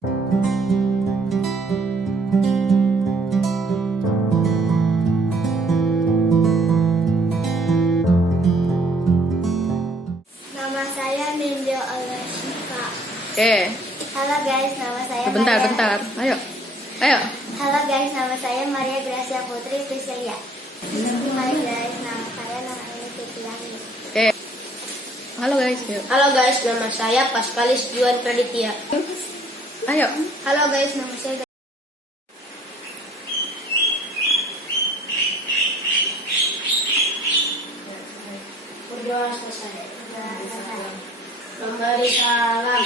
Nama saya Nindyo Oleshifa. Oke. Halo guys, nama saya Bentar. Ayo. Halo guys, nama saya Maria Gracia Putri Priscilia. Hai guys, nama saya Nurhayati Fitriani. Oke. Halo guys. Yuk. Halo guys, nama saya Paskalis Juan Praditya. Ayo. Halo guys, nama saya Berdoa selesai. Memberi salam.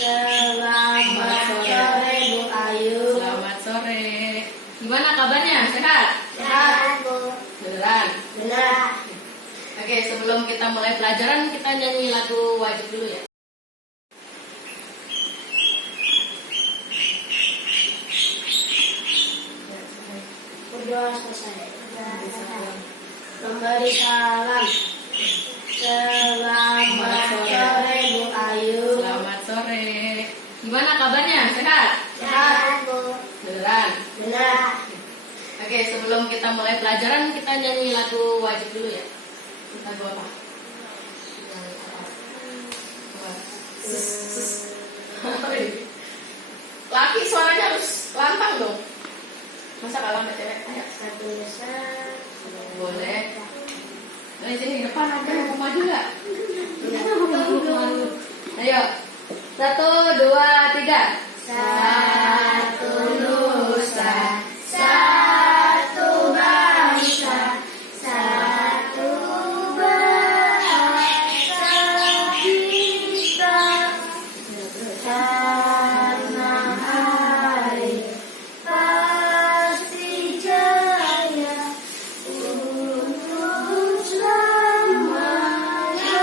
Selamat sore Bu Ayu. Selamat sore. Gimana kabarnya? Sehat? Sehat, Bu. Beneran? Benar. Oke, sebelum kita mulai pelajaran, kita nyanyi lagu wajib dulu ya. Berdoa selesai. Memberi salam. Selamat sore Bu Ayu. Selamat sore. Gimana kabarnya? Sehat? Sehat, Bu. Beneran? Benar. Oke, sebelum kita mulai pelajaran, kita nyanyi lagu wajib dulu ya. Lagu apa? Laki suaranya harus lantang dong. Masa kalah sama cewek? Ayo. Satu besar. Boleh. Nah, sini di depan ada yang mau maju nggak? Ayo. 1, 2, 3. Satu nusa, satu bangsa, satu bahasa kita. Karena hari pasti jaya untuk selama-lamanya.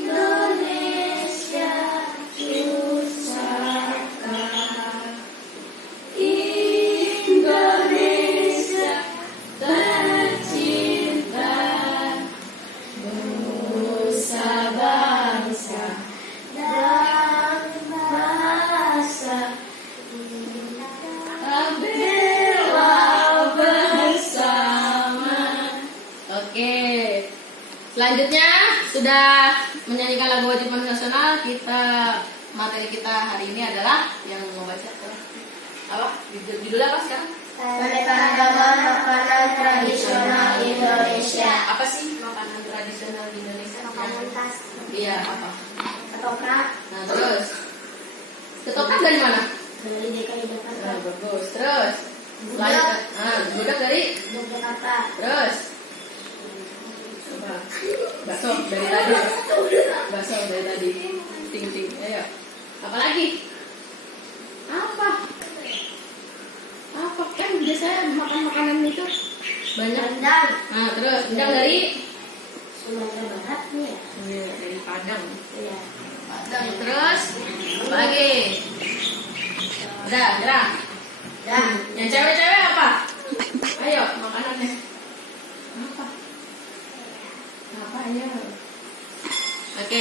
Indonesia pusaka, Indonesia tercinta, nusa bangsa dan bahasa bela bersama. Oke. Selanjutnya sudah menyanyikan lagu wajib nasional. Materi kita hari ini adalah yang membaca apa? Judulnya apa sekarang? Keanekaragaman makanan tradisional Indonesia. Apa sih makanan tradisional di Indonesia? Makanan khas Iya, apa? ketoprak Nah, terus ketoprak dari mana? dari DKI Jakarta, Nah, bagus. Terus lanjut. Gudeg dari Yogyakarta, terus coba bakso dari tadi. Bakso dari tadi. Ting. Ayo. Apa lagi? Apa kan biasanya makan makanan itu banyak. Rendang, Nah, terus rendang dari Sumatera Barat nih ya. iya, dari Padang. Iya. Padang. Terus apa lagi? Udah, nyerah. Dan Yang cewek-cewek apa? Ayo, makanannya. Apa ya? Oke,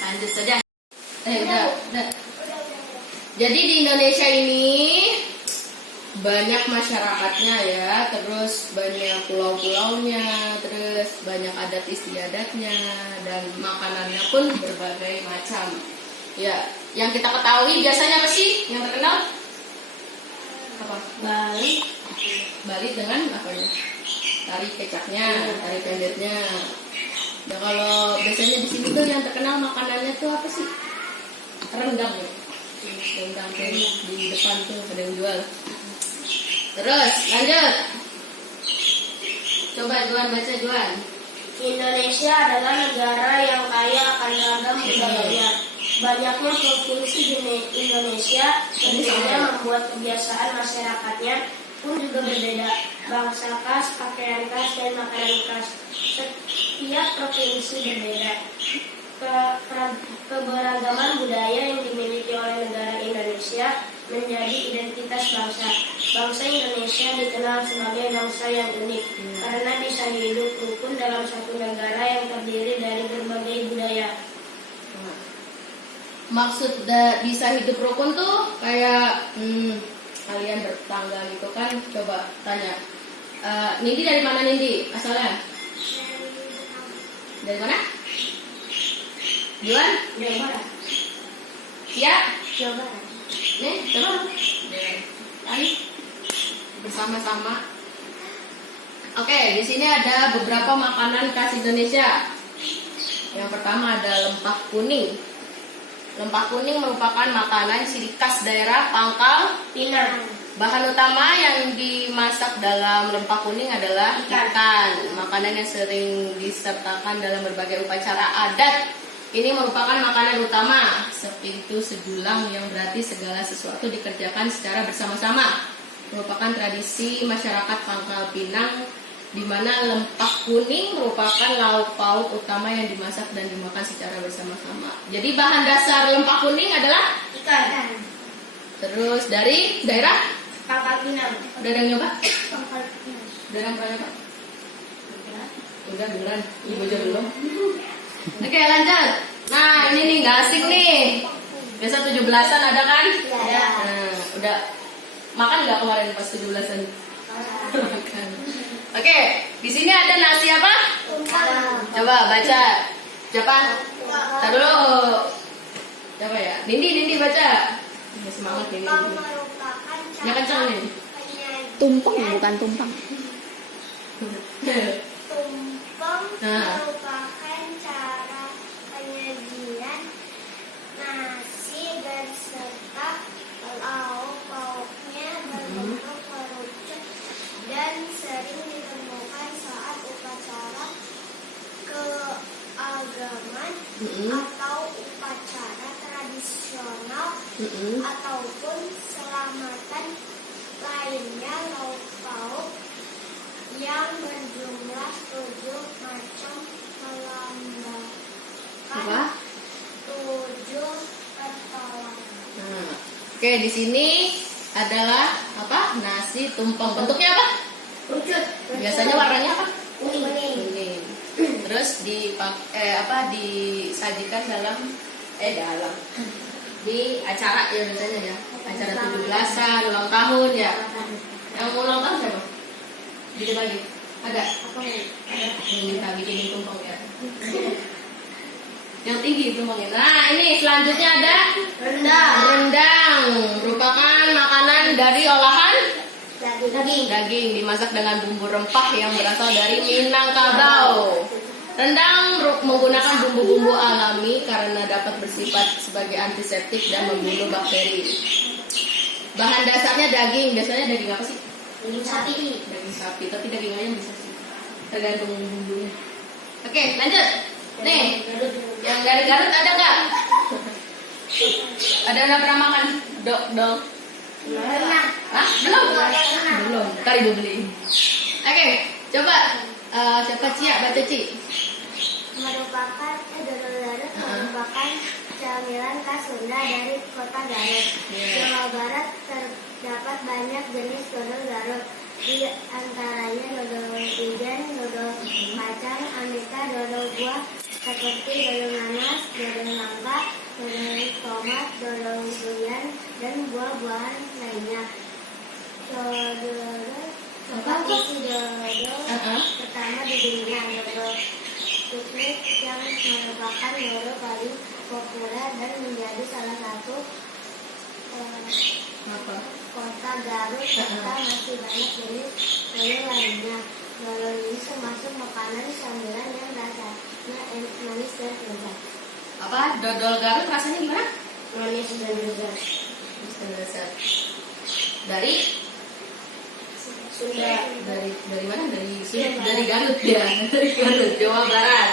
lanjut saja. Udah. Jadi di Indonesia ini banyak masyarakatnya ya, terus banyak pulau-pulaunya, terus banyak adat istiadatnya, dan makanannya pun berbagai macam. Ya, yang kita ketahui biasanya apa sih yang terkenal? Apa? Bali dengan apa ya? Tari kecapnya, tari pendetnya. Nah, kalau biasanya di sini tuh yang terkenal makanannya tuh apa sih? Rendang ya. Rendang tuh di depan tuh ada yang jual. Terus lanjut. Coba Juan baca Juan. Indonesia adalah negara yang kaya akan ragam budayanya. Banyaknya provinsi di Indonesia tentunya membuat kebiasaan masyarakatnya pun juga berbeda. Bangsa khas, pakaian khas, dan makanan khas. Setiap provinsi berbeda. Keberagaman budaya yang dimiliki oleh negara Indonesia menjadi identitas bangsa. Bangsa Indonesia dikenal sebagai bangsa yang unik karena bisa hidup rukun dalam satu negara yang terdiri dari berbagai budaya. maksud bisa hidup rukun tuh kayak kalian bertetangga gitu kan. Coba tanya. Nindi dari mana Nindi? Asalnya? Dari mana? Juan? Dari mana? Ya? Jawa Barat. Nih, coba. Ayo. Bersama-sama. Oke, di sini ada beberapa makanan khas Indonesia. Yang pertama ada lempah kuning. Lempah kuning merupakan makanan ciri khas daerah Pangkal Pinang. Bahan utama yang dimasak dalam lempah kuning adalah ikan. Makanan yang sering disertakan dalam berbagai upacara adat. Ini merupakan makanan utama. Seperti itu sedulang yang berarti segala sesuatu dikerjakan secara bersama-sama. Merupakan tradisi masyarakat Pangkal Pinang, di mana lempah kuning merupakan lauk pauk utama yang dimasak dan dimakan secara bersama-sama. Jadi bahan dasar lempah kuning adalah Ikan. terus dari daerah. Pangkal Pinang. Udah ada yang nyoba? Pangkal Pinang. Udah ada yang pernah nyoba? Udah beneran? Ibu aja belum. Oke lanjut. Nah ini nih nggak asing nih. Biasa 17-an ada kan? Iya. Nah, udah makan nggak kemarin pas 17-an? Makan. Oke, di sini ada nasi apa? Tumpang. Coba baca. Siapa? Tar dulu. Coba ya. Nindi baca. Ya, semangat Nindi. Tumpang merupakan Ya kencang nih. penyajian. Tumpeng bukan tumpang. Tumpeng Nah. merupakan cara penyajian nasi berserta lauk pauknya berbentuk kerucut dan sering ditemukan saat upacara keagamaan atau upacara tradisional ataupun selamatan lainnya. Lauk pauk yang berjumlah 7 macam melambangkan Apa? 7 pertolongan. Nah, oke di sini adalah apa? Nasi tumpeng. Bentuknya apa? Kerucut. Biasanya warnanya apa? Kuning. Kuning. Terus disajikan dalam di acara ya biasanya ya. Acara 17-an, ulang tahun ya. Yang mau ulang tahun siapa? Bagi. Ada. Yang minta bikinin tumpeng ya. Yang tinggi tumpengnya. Nah ini selanjutnya ada Rendang. rendang. Merupakan makanan dari olahan Daging. daging dimasak dengan bumbu rempah yang berasal dari Minangkabau. Rendang menggunakan bumbu-bumbu alami karena dapat bersifat sebagai antiseptik dan membunuh bakteri. Bahan dasarnya daging. Biasanya daging apa sih? Daging sapi. Daging sapi, tapi daging ayam bisa sih. Tergantung bumbunya. Oke, lanjut. Nih, yang dari Garut ada nggak? Ada yang pernah makan dong? Pernah. Hah? Belum. Ntar ibu beliin. Oke, coba siapa Cia? Baca Ci. Dodol Garut merupakan camilan khas Sunda dari kota Garut. Jawa Barat terdapat banyak jenis dodol Garut. Di antaranya dodol ijen, dodol kacang, aneka dodol buah seperti dodol nanas, dodol nangka, dodol tomat, dodol durian, dan buah-buahan lainnya. Dodol isi dodol pertama di dunia, dodol piknik yang merupakan dodol paling populer dan menjadi salah satu Apa? kota Garut serta masih banyak jenis dodol lainnya. Dodol ini termasuk makanan camilan yang rasanya manis dan lezat. Apa? Dodol Garut rasanya gimana? Manis dan lezat. Lezat. Dari Sunda. dari mana? Dari Garut ya. Dari Garut, Jawa Barat.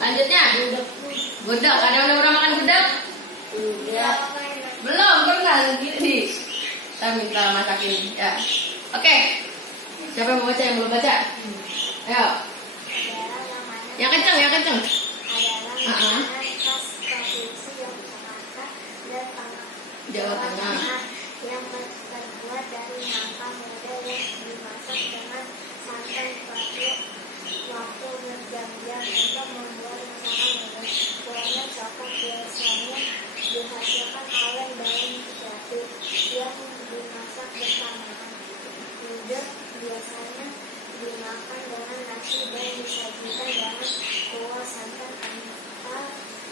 Lanjutnya, gudeg. Ada yang udah pernah makan gudeg? Ya. Belum pernah gini. Kita minta masakin ya. Oke. Siapa yang mau baca yang belum baca? Ayo. Adalah namanya Yang kenceng, yang kenceng. adalah makanan khas provinsi Yogyakarta dan Jawa Tengah. yang terbuat dari nangka muda yang dimasak dengan santan batu waktu berjam-jam untuk membuat masakan muda. Kuahnya coklat biasanya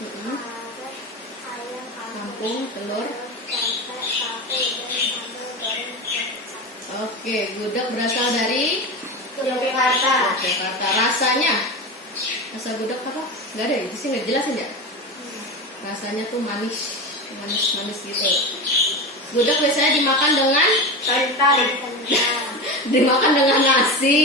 Karet, ayam Kampung, telur. tempe, tahu, dan sambal goreng kecap. Oke, gudeg berasal dari Yogyakarta. Jakarta. Rasanya, rasa gudeg apa? Gak ada, itu sih nggak jelasin ya. Rasanya tuh manis gitu. Gudeg biasanya dimakan dengan Santan. dimakan dengan nasi,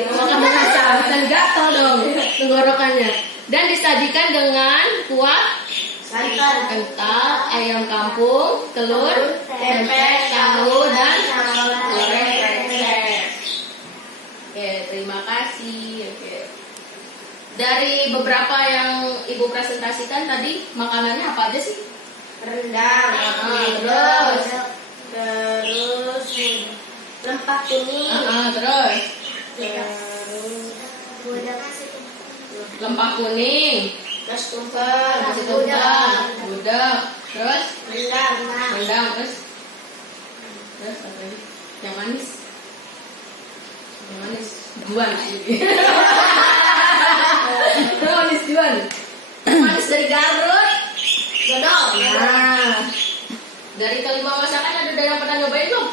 dimakan dengan santan, gatel dong tenggorokannya. Dan disajikan dengan kuah Santan. kental, ayam kampung, telur, tempe, tahu, dan sambal goreng goreng krecek. Oke, terima kasih. Oke. Dari beberapa yang Ibu presentasikan tadi, makanannya apa aja sih? Rendang. Terus Terus lempak kuning. terus Terus Gudeg nasi tumpeng. lempak kuning, nasi tumpeng. nasi tumpeng, gudeg, terus Rendang. rendang, terus apa lagi? Yang manis, juan. Manis juan, manis dari Garut, dodol. Nah, dari kelima masakan ada yang pernah nyobain belum?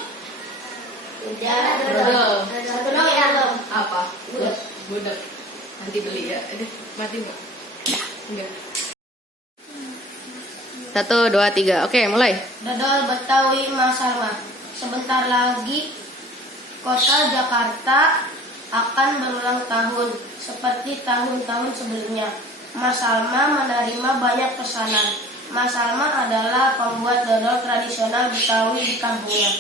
Udah. Dodol. Satu doang ya belum. Apa? Gudeg. Nanti beli ya. Aduh, mati nggak? Enggak. 1, 2, 3. Oke, mulai. Dodol Betawi Mas Salma. Sebentar lagi kota Jakarta akan berulang tahun seperti tahun-tahun sebelumnya. Mas Salma menerima banyak pesanan. Mas Salma adalah pembuat dodol tradisional Betawi di kampungnya.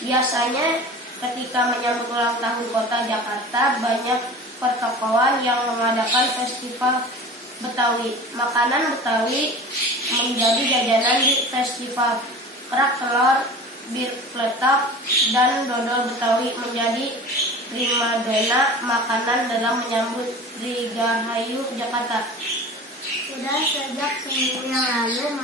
Biasanya ketika menyambut ulang tahun kota Jakarta, banyak pertokoan yang mengadakan festival Betawi. Makanan Betawi menjadi jajanan di festival. Kerak telur, bir peletok, dan dodol Betawi menjadi primadona makanan dalam menyambut Dirgahayu Jakarta. Sudah sejak seminggu yang lalu,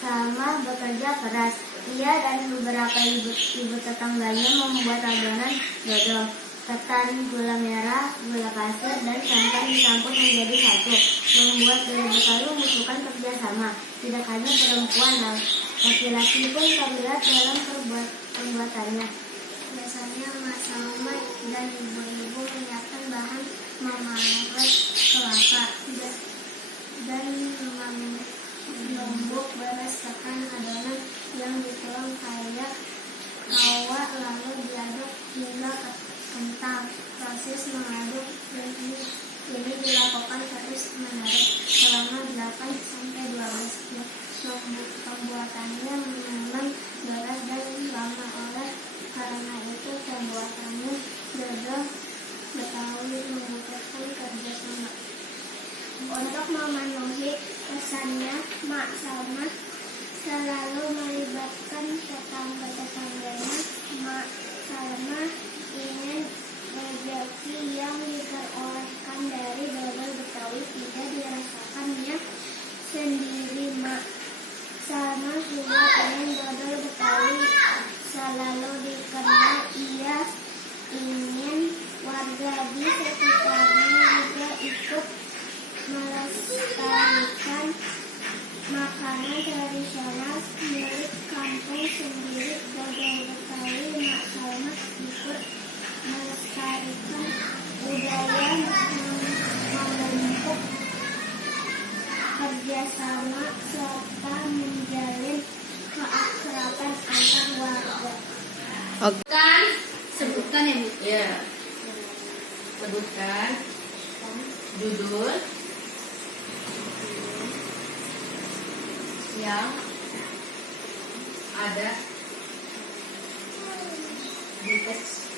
Salma bekerja keras. Ia dan beberapa ibu tetangganya membuat adonan dodol. Ketan, gula merah, gula pasir, dan santan dicampur menjadi satu. Membuat dodol Betawi membutuhkan kerjasama. Tidak hanya perempuan, laki-laki pun terlihat dalam pembuatannya. Biasanya Mas Salma dan ibu-ibu menyiapkan bahan memahat kelapa dan menumbuk berdasarkan adonan yang dituang kayak kawat lalu diaduk hingga kental. Proses mengaduk ini dilakukan terus menerus selama 8-12 jam. Pembuatannya memang berat dan lama, oleh karena itu pembuatannya dodol Betawi membutuhkan kerjasama. Untuk memenuhi pesannya, Mak Salma selalu melibatkan tetangga-tetangganya. Mak Salma ingin rezeki yang diperolehkan dari dodol Betawi tidak dirasakannya sendiri. Mak Salma juga ingin dodol Betawi selalu dikenal. Ia ingin warga di sekitarnya juga ikut melestarikan makanan tradisional milik kampung sendiri. Dodol Betawi Mak Salma ikut melestarikan budaya, membentuk kerjasama, serta menjalin keakraban antar warga. Oke. Kan? Sebutkan ya, Bu. Ya. Sebutkan judul yang ada di teks,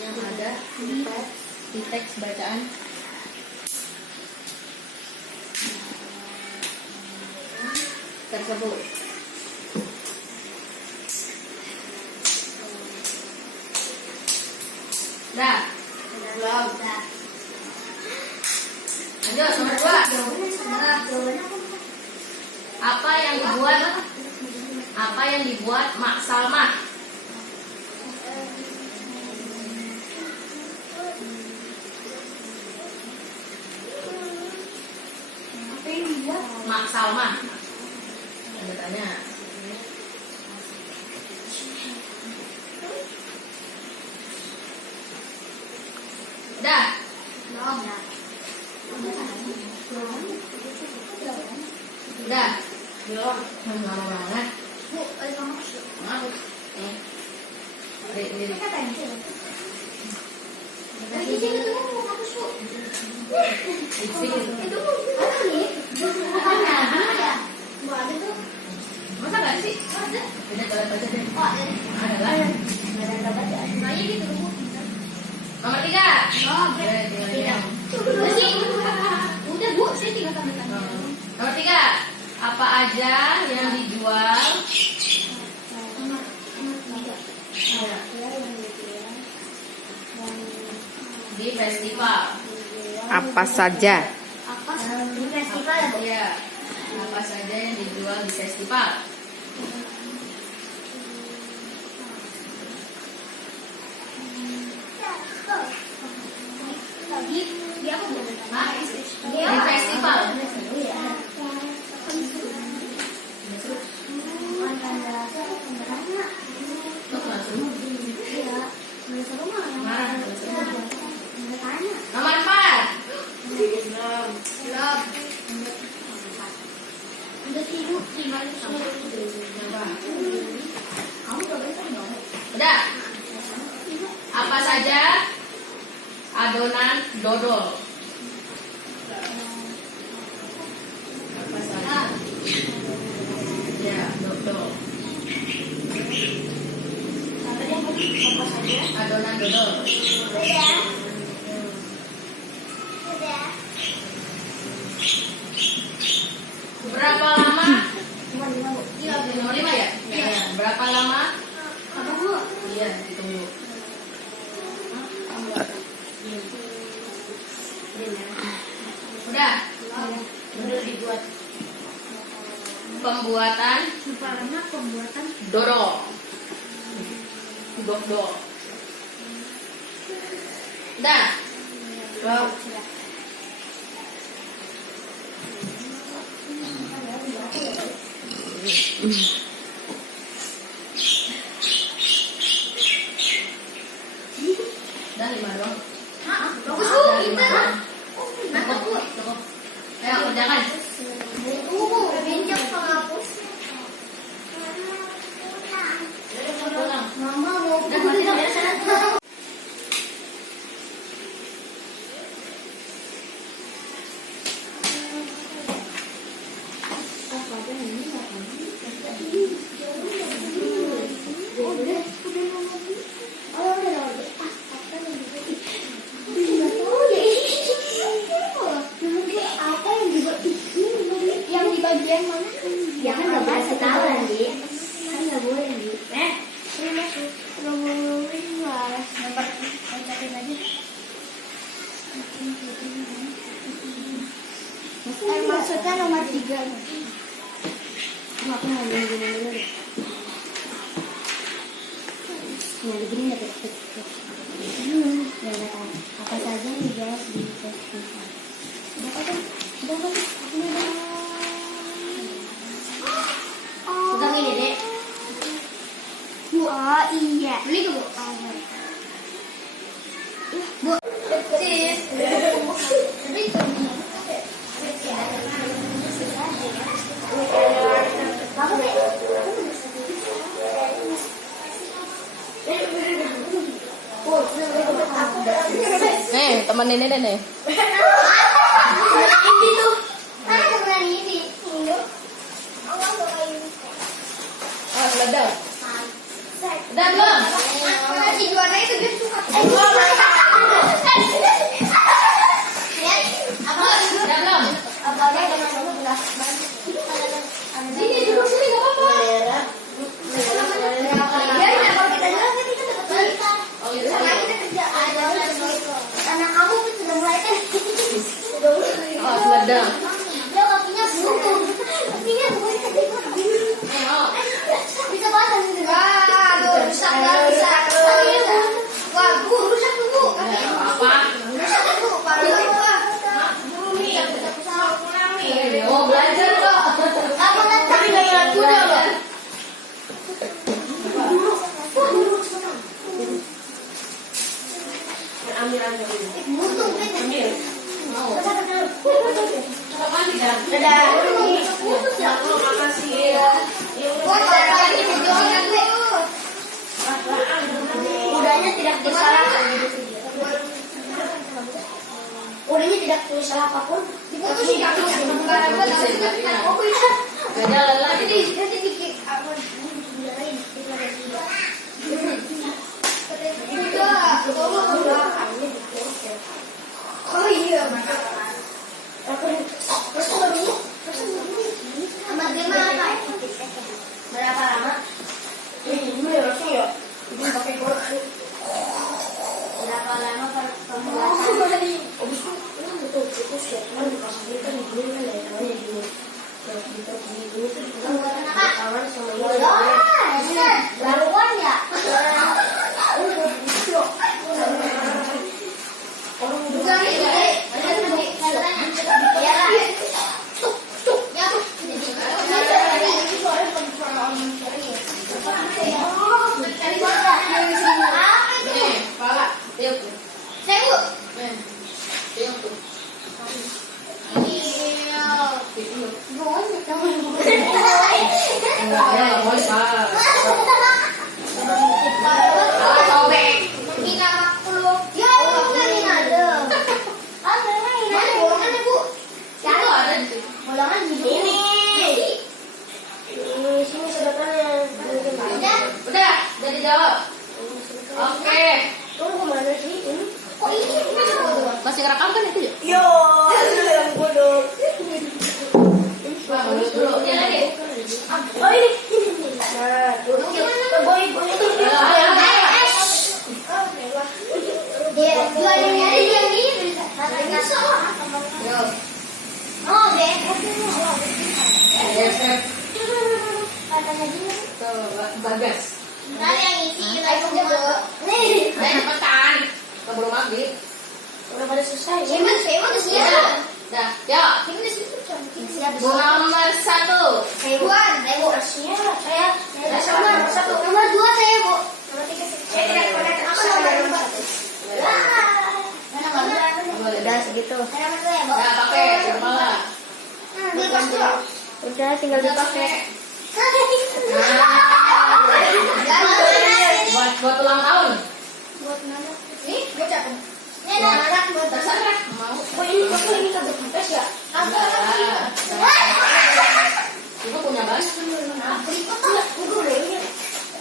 yang ada di teks bacaan tersebut. Nah, Belum. lanjut nomor 2. Apa yang dibuat Mak Salma? Mak Salma. Tanda tanya. Udah. Udah. Belum. Lama banget. Maaf. Ini. Masa nggak sih? Beda cara baca deh. Ada lah. Nomor 3. Udah Bu, saya tinggal tanda tanya. Nomor 3. Apa aja yang dijual di festival? Apa saja? Apa di festival ya Bu? Iya. Apa saja yang dijual di festival? Di apa Bu? Hah? Di festival. Tuh, langsung. Marah. Nomor 4. Belum. Udah. Apa saja adonan dodol? Apa saja? Ya, dodol. Adonan dodol. Berapa lama? Nomor 5 ya? Iya. Berapa lama? Iya, ditunggu. Udah. Udah dibuat. Pembuatan dodol. Dodol. Udah. Belum. Udah 5 doang. Bagus Bu, pintar. Cukup, cukup. Ayo kerjakan. Pinjam penghapus. Pulang. Mama mau Udah mati dong. Yang di bagian mana? Jangan nggak boleh tahu nanti. Kan nggak boleh Di. Ini masuk. Nomor loncatin aja. Maksudnya nomor 3. Aku mau gini dulu deh. Nah, begini nggak deket. Ya udah kan. Apa saja yang dijual di festival? Udah kan? Udah kan? Aku udah. Pegang ini, Dek. Bu, oh iya. Beli ke Bu? Bu. Sis. Temenin ini nih. Ini tuh. Temenan ini. Oh, ledang. Udah belum? Si juara itu dia suka. Udah belum? Sini dulu sini nggak apa-apa. Oh, gitu. Anak kamu tuh sudah mulai kan? Oh, ledang. Dia kakinya buntung. Kakinya buntung. Oh. Bisa basah gitu. Aduh, rusak nggak bisa. Wah, Bu, rusak tuh Bu. Apa? Rusak tuh, parah. Oh, belajar. Dadah. Makasih. Udahnya tidak disalahkan. Udahnya tidak tulis salah apapun. Beda lelah gitu. Oh iya. Berapa lama? Ini langsung ya. Ini pakai golok. Berapa lama pembuatan? Habis itu betul itu siapkan dipasangin kan gini kan ya namanya gini. Kalau kita gini tuh kawan semuanya. Laluan ya. Nih, pala, tiup. Tiup tuh. Enggak ada, nggak boleh salah. Sobek. Itu ada di situ. Ini sini sedotannya. Udah dijawab. Oke. Tunggu kemana sih ini? Masih ngerekam kan itu ya? Yo, yang bodoh. Bang, dulu. Ya lagi. Oh ini. Nah, dulu. Boy. Ayo. Yo. Geser. Tuh, Bagas. Ayo cepetan. Keburu maghrib. Udah pada selesai. Dah, yuk. Nomor 1. Siap, saya sama nomor 1. Nomor 2 saya, Bu. Nomor 3 saya tidak pernah aku sama nomor 1. Udah segitu. Ya, pakai kepala. Udah tinggal dipakai. Buat ulang tahun. Terserah. Mau. Oh ini kok ini kan bekas ya? Ibu punya banyak.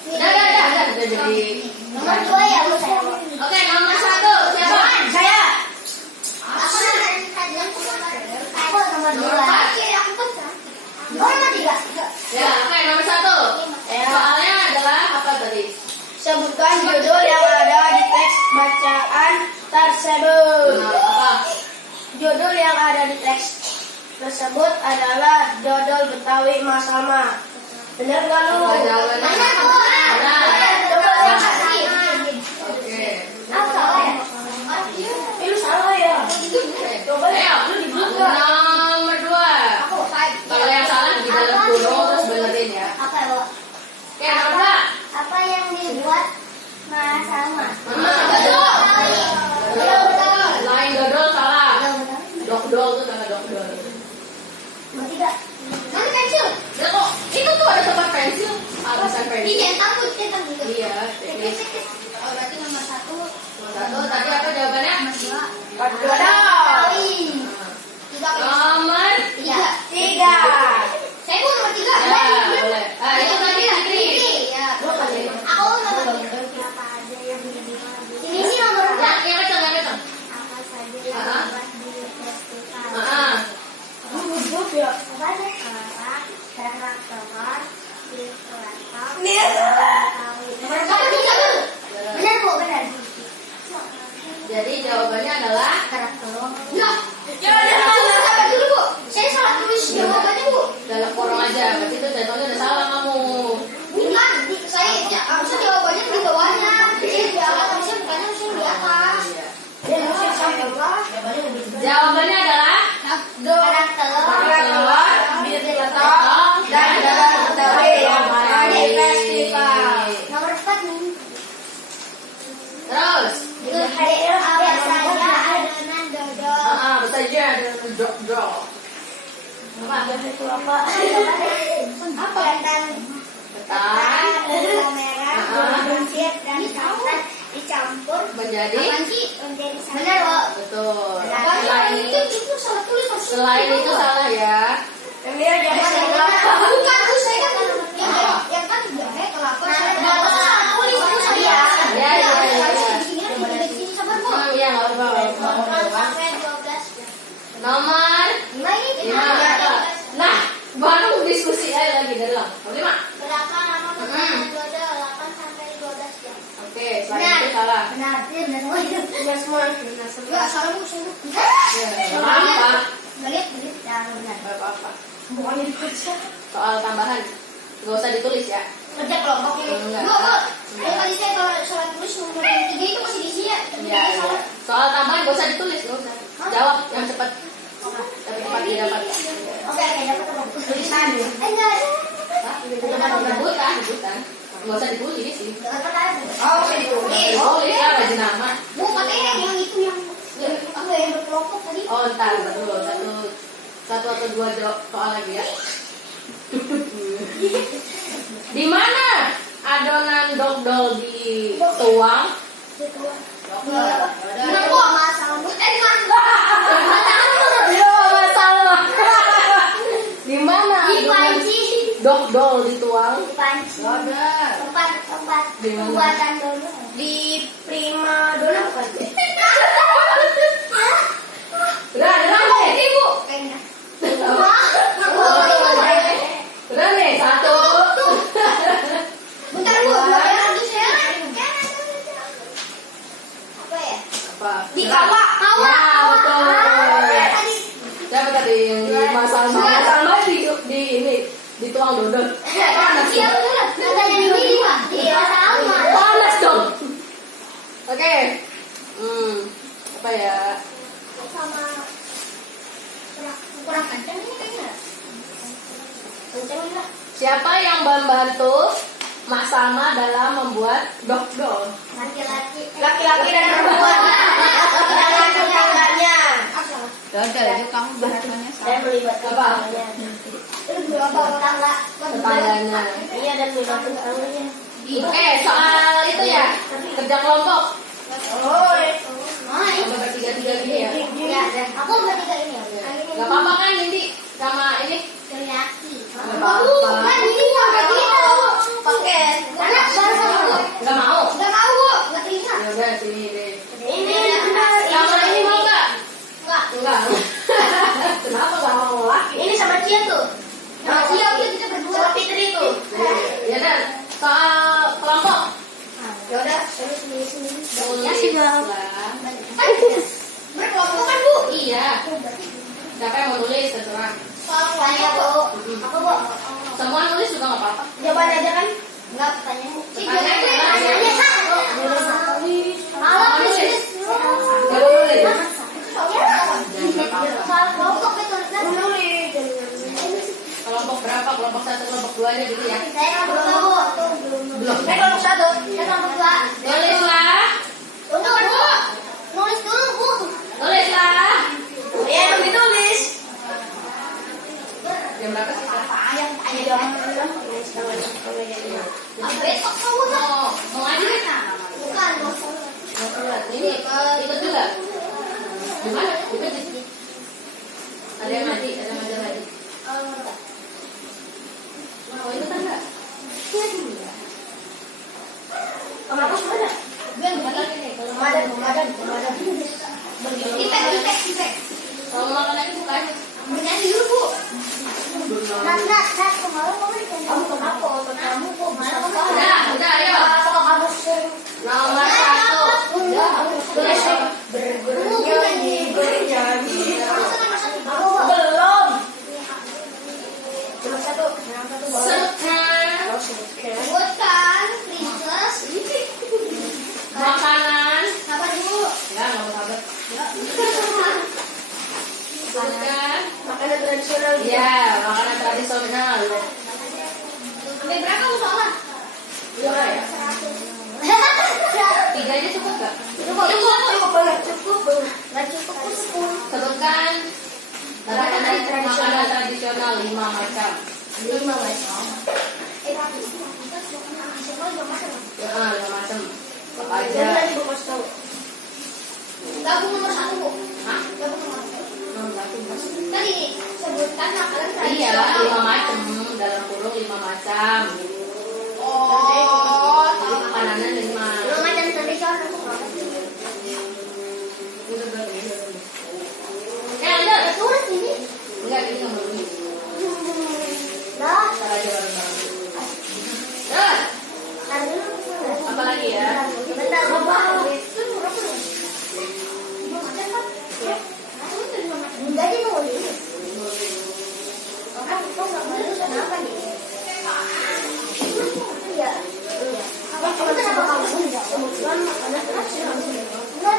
Udah jadi. Nomor 2 ya, Bu, saya. Oke, nomor 1 siapa? Saya. Aku nomor 2. Nomor 4. Oh, nomor 3. Ya, oke, nomor 1. Soalnya adalah apa tadi? Sebutkan judul yang ada di teks bacaan tersebut. Apa? Judul yang ada di teks tersebut adalah Dodol Betawi Mas Salma. Benar nggak lu? Jawabannya oke. Lu salah ya. Coba Ayo, lu dibuka. nomor 2. Kalau yang salah di dalam kurung terus benerin ya. Apa ya, Bu? Oke, nomor 2. Apa yang dibuat Mas Salma? Lain dodol salah. Dokdol tuh sama dokdol. Nomor 3. Mana pensil? Ya kok itu tuh ada tempat pensil, alasan pensil. Centang juga. Iya, teknis. Oh, berarti nomor 1. Nomor 1 tadi apa jawabannya? Nomor 2. Dodol. Nomor 3. Saya pun nomor 3. ya, boleh. Itu tadi Fitri. Ya. Aku nomor 3. Apa aja yang dibuat? Ini sih nomor 4. Yang kecil, yang kecil. Apa saja yang dibuat di festival? Buat ya. Apa aja? Kerak telur, di kelontong, Nih. Nomor 3. Benar, Bu, benar. Jadi jawabannya adalah Kerak telur. Jangan dulu, Bu. Saya salah tulis jawabannya, Bu. dalam kurung aja. Berarti itu jatuhnya udah salah kamu. Bukan, saya harusnya jawabannya di bawahnya. Di atas, harusnya bukannya harusnya di atas. Jawabannya adalah Kerak telur. telur, dan Dodol Betawi yang ada di festival. Nomor 4 nih. terus. Apa saja adonan dodol? Bisa aja ada drop. Jas itu apa? Apa? Ketan gula merah, gula pasir, dan santan dicampur menjadi menjadi santan. betul. Selain Selain itu salah ya. Ini ada kelapa. bukan tuh saya kan yang kan juga kelapa. Ya. Iya, nggak apa-apa. Sampai 12 jam. Nomor Lima. 5. Nah, baru diskusi aja lagi dari lo. 5. Berapa lama makanan dodol? 8 sampai 12 jam. Oke, selain itu salah. Benar, semua itu. Ya semua. Enggak, salah bu, salah. Ya, nggak apa-apa. Belit, ya benar. Nggak apa-apa. Semuanya dibaca. Soal tambahan, nggak usah ditulis ya. Kerja kelompok ini. Enggak. Yang tadi saya kalau salah tulis nomor 3 itu masih diisi ya. Iya. Soal tambahan nggak usah ditulis, nggak usah. Jawab yang cepat. Tapi cepat didapat. Oke, dapat apa? Tulisan ya. Enggak. Rebutan. Nggak usah ditulis sih. Dapat apa? Oh, masih ditulis. Tulis lah rajin nama. Bu, katanya yang itu yang apa yang berkelompok tadi? Oh, ntar dulu satu atau dua soal lagi ya. Di mana adonan dodol dituang? Kenapa masalah? Di mana? Ya masalah. Di mana Di adonan panci. dodol dituang? Di panci. Ada. Tempat Di mana? pembuatan dodol. Di Prima Dona apa? Udah deh. Ibu. Kayaknya. Udah nih, 1. Bentar bu, lagi saya. Apa ya? Apa? Di kawa. Ya, betul. Tadi. Siapa tadi yang di masalah di ini dituang dodol? Panas Iya dong. betul. Katanya di sini pak. Iya sama. Panas dong. Oke. Apa ya? Sama kurang kencang ini kayaknya. Kencang lah. Siapa yang membantu Mak Salma dalam membuat dodol? Laki-laki. Laki-laki dan perempuan. Jangan tetangganya. Dodol itu kamu bahasannya Saya melibatkan Apa? tetangganya. Berapa tetangga? Tetangganya. Iya dan melibatkan tetangganya. Soal itu ya, kerja kelompok. Oh, Coba bertiga-tiga gini ya. Ya, aku bertiga ini. Gak apa-apa kan Nindi sama ini? Laki-laki. Gak apa-apa. Kan ini sama kita. pakai. Karena baru sama bu. Gak mau? Gak mau bu. Gak terima. Ya udah sini deh. Ini Sama ini mau nggak? Enggak. Enggak. Kenapa gak mau laki? Ini sama Cia tuh. Nah, iya kita berdua. Sama Fitri tuh. Ya dan soal kelompok. Ya udah, terus sini. Tulis lah. Berkelompok kan bu? Iya. Siapa yang mau tulis terserah. Saya bu. Aku bu. Semua nulis juga nggak apa-apa. Jawaban aja kan? Enggak pertanyaan bu. Pertanyaan. Malah Nulis. nulis. Nggak nulis. Soal kelompok itu Kelompok berapa? Kelompok 1, kelompok 2 aja dulu ya. saya kelompok bu. Belum. Kelompok 1. Saya kelompok dua. Tulislah. Tunggu bu. Nulis dulu bu. Tulislah. Ya, yang ditulis. Jam berapa sih? Besok kamu Mau ngaji kan? bukan Mau keluar. Ini ikut juga. Gimana? Ikut di sini. Ada yang ngaji, ada yang ngajar ngaji. Mau ikut enggak? Kamu mana? Komandan. Ipek. Kalau mau makan lagi bukannya. Bernyanyi dulu bu. Nak, kemarin kamu ditanya. Kamu kenapa? Kamu kok malah Udah, ayo. Kalau kamu sering Nomor 1. bernyanyi. Belum. Cuma satu. Sebutkan Buatkan princess. makanan. Apa dulu? Ya, nggak mau sabar. Sebutkan. Makanan tradisional. Ya, makanan tradisional. Sampai berapa kamu soalnya? Dua ya? 3 aja cukup nggak? Cukup banget. Gak cukup 10. Sebutkan makanan makanan tradisional 5 macam. 5 macam. Ya, 5 macam. Apa Jadi aja? tadi gue kasih tahu. Gabung nomor 1, Bu. Hah? Gabung nomor 1. Nomor 1. Tadi sebutkan makanan Iya, tradisional. 5 macam. Dalam kurung 5 macam. Oh, Jadi makanannya 5. macam tradisional. Udah berarti. Ada tulis ini. Enggak, ini nomor ini. Dah, Ntar aja bareng-bareng. Dah. tadi Apa lagi ya? bentar, Bapak. Enggak dia nulis. Orang itu nggak nulis kenapa nih? Iya. Kamu kenapa kamu sebutkan makanan tradisional? Enggak,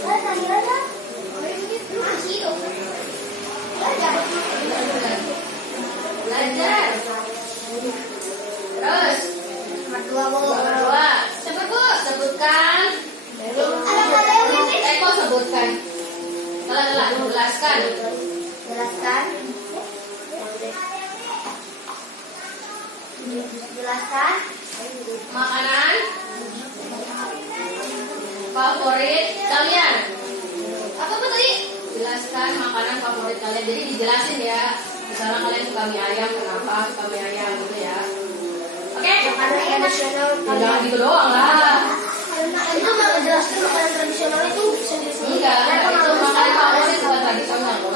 saya tanya aja. Masih dong. Belajar. Terus. Kedua, Bu. Kedua. Sebutkan. Kok sebutkan? Telah, jelaskan. Jelaskan. Jelaskan. Makanan favorit kalian. Apa tadi? Jelaskan makanan favorit kalian. Jadi dijelasin ya. Misalnya kalian suka mie ayam, kenapa suka mie ayam gitu ya. Oke? Makanan tradisional Jangan gitu doang lah. itu nggak menjelaskan makanan tradisional itu sendiri-sendiri. Enggak, itu makanan favorit bukan tradisional loh.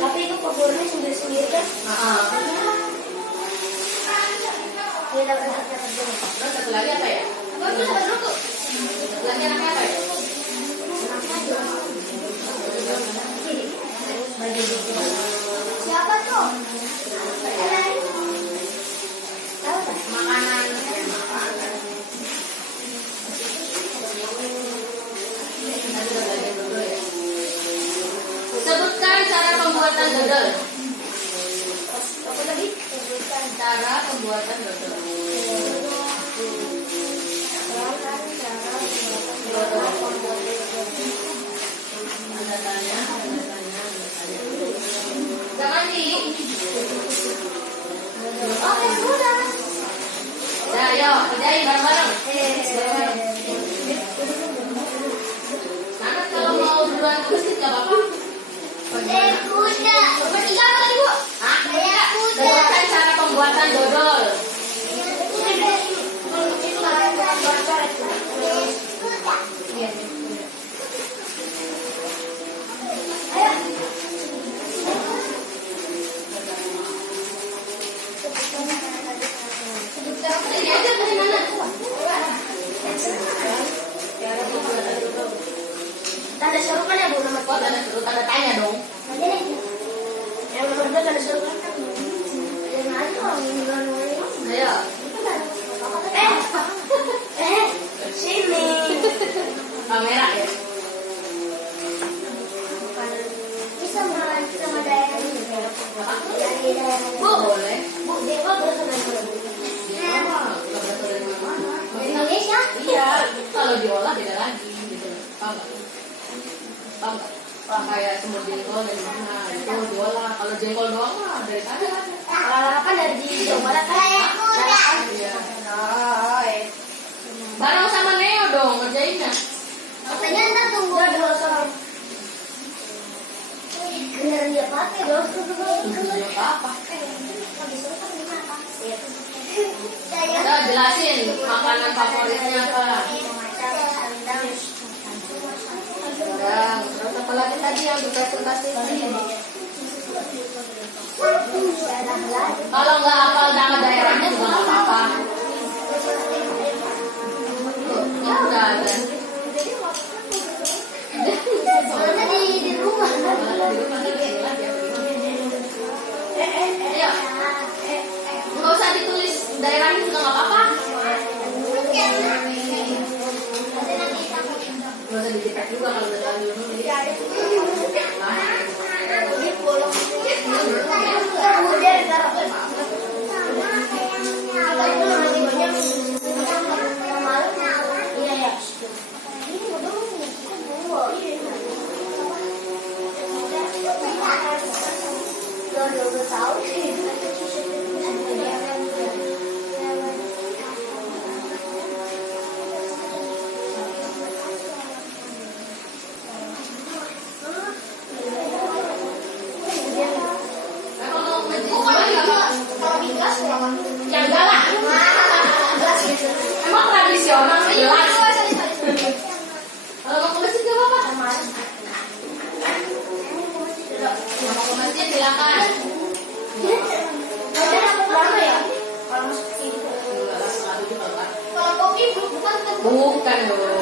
Tapi itu favoritnya sendiri-sendiri kan? Dia dapat satu. Terus satu lagi apa ya? Satu lagi anaknya apa ya? Siapa tuh? Makanan. Sebutkan cara pembuatan dodol. Apa tadi? Sebutkan Cara pembuatan dodol. Ada tanya. Jangan di. Oke, sudah. Nah, ayo, kerjain bareng-bareng. Karena kalau mau duluan ke masjid nggak apa-apa. Kuda. Nomor 3 apa tadi, Bu? Hah? Kayak kuda. Sebutkan cara pembuatan dodol. Ini aja dari mana? Tanda serukan ya Bu nomor Kok tanda seru, tanda tanya dong. yang nomor 2 tanda serukan. Ayo. Sini. Kamera ya. Bisa sama daerah ini. Dari daerah. Bu, boleh. Bu, Dewa berasal dari mana? Iya, nggak berasal dari mana-mana. Indonesia? Iya, kalau diolah beda lagi gitu. Paham nggak? Paham nggak? Wah, kayak semur jengkol dari mana? Itu diolah. Kalau jengkol doang mah dari sana. Lalapan dari Jawa Barat kan? Iya. Bareng sama Neo dong ngerjainnya. Katanya ntar tunggu dulu sama. Beneran dia pakai dong. Iya apa? Saya Udah jelasin makanan favoritnya apa? Udah, terus apa lagi tadi yang dipresentasi? Kalau nggak hafal nama daerahnya juga nggak apa-apa. Tuh, ya udah ada. soalnya di rumah. Ayo, nggak usah ditulis daerahnya juga nggak apa-apa. Nggak usah dicetak juga kalau udah tahu dulu. Kemudian taruh. Iya ya. udah tahu sih. Yang galak. Emang tradisional jelas. Kalau mau ke masjid gak apa-apa. Mau ke masjid silakan. Kalau kopi bukan Bukan dong.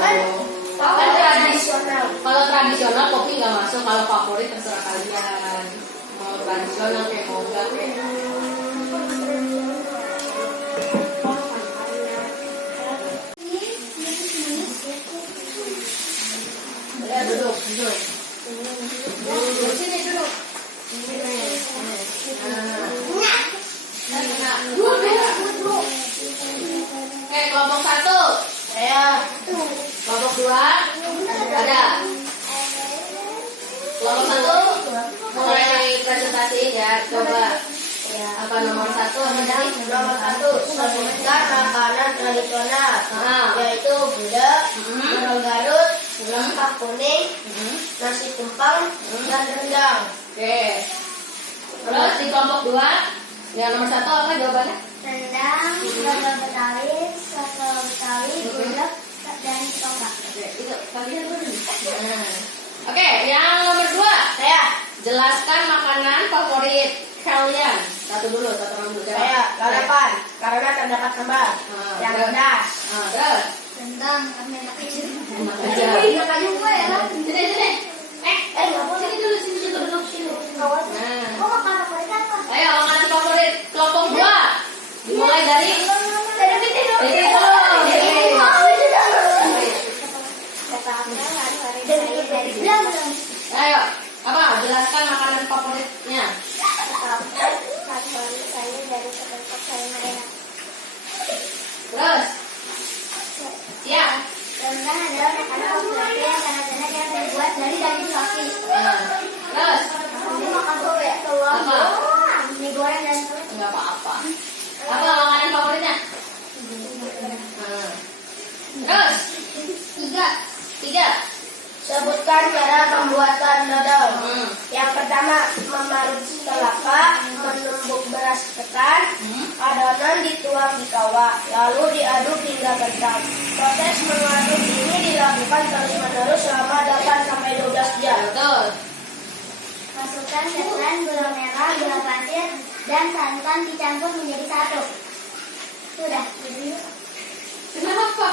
Kan tradisional. Kalau tradisional kopi nggak masuk. Kalau favorit terserah kalian. Mau tradisional kayak mau enggak kayak. Ya, duduk. Duduk sini duduk. Duduk. Oke, kelompok 1. Saya. Kelompok 2. Ada. Kelompok 1 mulai presentasi ya. Coba. Apa nomor 1? Nomor 1, sebutkan makanan tradisional, yaitu gudeg, dodol Garut, lempak kuning, nasi tumpeng, dan rendang. Oke. Terus di kelompok 2, yang nomor 1 apa jawabannya? rendang, dodol Betawi, soto Betawi, gudeg, dan ketoprak. Oke, itu kalian dulu. Oke, yang nomor 2. Saya, Jelaskan makanan favorit kalian. Satu dulu, satu orang dulu. saya lalapan, karena terdapat sambal yang pedas. Terus. Rendang, karena enak kecil. Enak aja. Enak aja gue ya lah. Sini. Nggak boleh. Sini dulu, sini duduk sini. Nah. Kok makan favorit apa? Ayo, makanan favorit kelompok 2. Dimulai dari Dari Fitri dulu. Fitri dulu. Ayo, apa? Jelaskan makanan favoritnya. Favorit saya dari ketoprak saya enak. Terus. Siap. Rendang adalah makanan favorit yang sangat enak yang terbuat dari daging sapi. Terus. Aku makan telur ya, telur Apa? doang. Mie goreng dan telur. Enggak apa-apa. Apa makanan favoritnya? Terus. 3. Sebutkan cara pembuatan dodol. Hmm. Yang pertama, memarut kelapa, menumbuk beras ketan, adonan dituang di kawah, lalu diaduk hingga kental. Proses mengaduk ini dilakukan terus-menerus selama 8-12 jam. Betul. Masukkan ketan, gula merah, gula pasir, dan santan dicampur menjadi satu. Sudah, jadi Kenapa?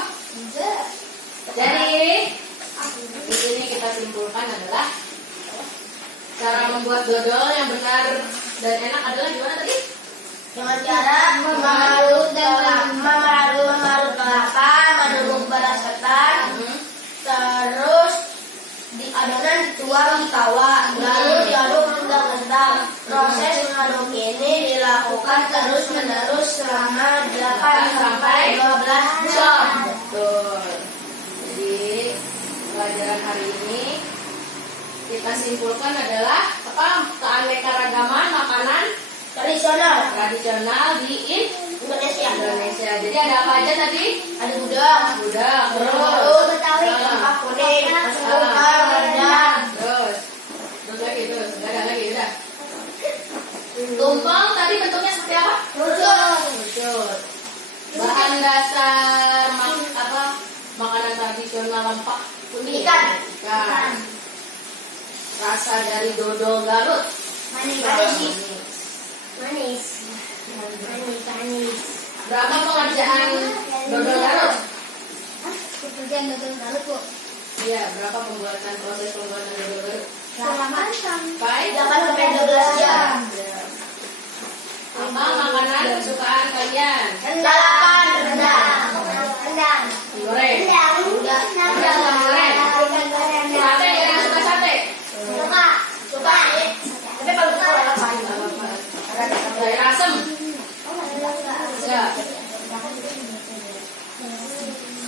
Jadi di sini kita simpulkan adalah cara membuat dodol yang benar dan enak adalah gimana tadi? Dengan cara memarut kelapa, menumbuk beras ketan, terus di adonan dituang di kawah, lalu diaduk hingga kental. Proses mengaduk ini dilakukan terus-menerus selama 8-12 jam. Betul. Jadi pelajaran hari ini kita simpulkan adalah apa? Keanekaragaman makanan tradisional di Indonesia. Jadi ada apa aja tadi? Ada gudeg, Terus Betawi, lempak kuning, nasi tumpeng, rendang. Terus nggak ada lagi udah. Tumpeng tadi bentuknya seperti apa? Lucut. Bahan dasar makanan tradisional lempak kuning. Ikan. Rasa dari dodol Garut. manis. Berapa pengerjaan dodol Garut? Pekerjaan dodol Garut kok. Iya, berapa proses pembuatan dodol Garut? Selama Sampai 8-12 jam. Apa makanan kesukaan kalian? Lalapan, rendang. rendang. Goreng. Rendang goreng. Sate yang suka sate. Suka. Tapi kalau suka lalapan. Sayur asem. Ya.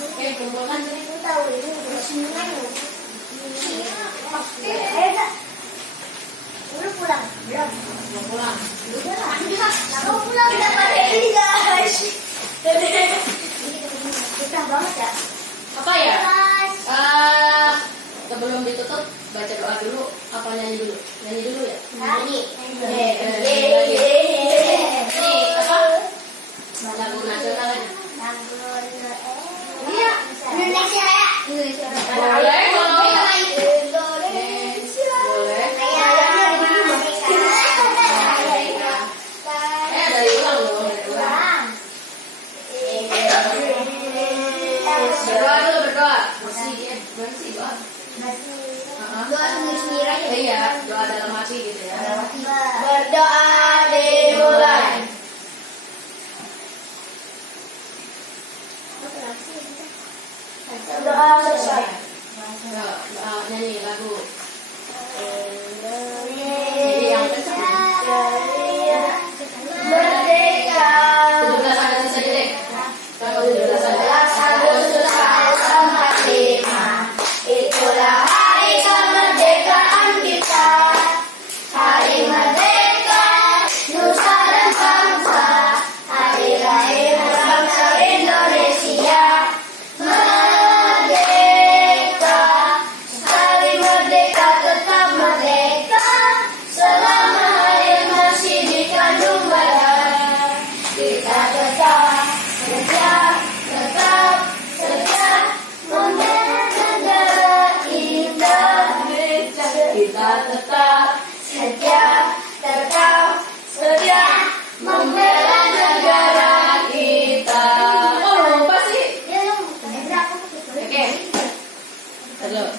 Oke, kumpulkan sini. Tahu ini udah semua. Udah pulang? Belum. Mau pulang. Udah lah. Nggak mau pulang. Udah pada ini guys. Susah banget ya. Apa ya? Guys. Sebelum ditutup baca doa dulu. Apa nyanyi dulu? Nyanyi dulu ya. Nyanyi. Ini apa? Lagu nasional aja. Iya. Indonesia ya. Indonesia. Boleh kalau Indonesia. boleh. Dari ulang dong. Dari ulang. Berdoa dulu berdoa. Bersih doa. Doa sendiri aja. Iya, doa dalam hati gitu ya. Berdoa dimulai. Doa selesai. Doa nyanyi lagu. Jadi yang kencang. Merdeka. 17 Agustus saja deh. Kalau 17 aja. 17 Agustus 45. Itulah hari kemerdekaan kita. Hari merdeka, nusa dan bangsa. Hari lahir bangsa Indonesia. Merdeka, sekali merdeka tetap merdeka. Selama air masih dikandung badan, kita tetap setia membela negara kita. Kita tetap setia membela negara kita. Oh lupa sih. Ya, lu berapa? Oke. Halo.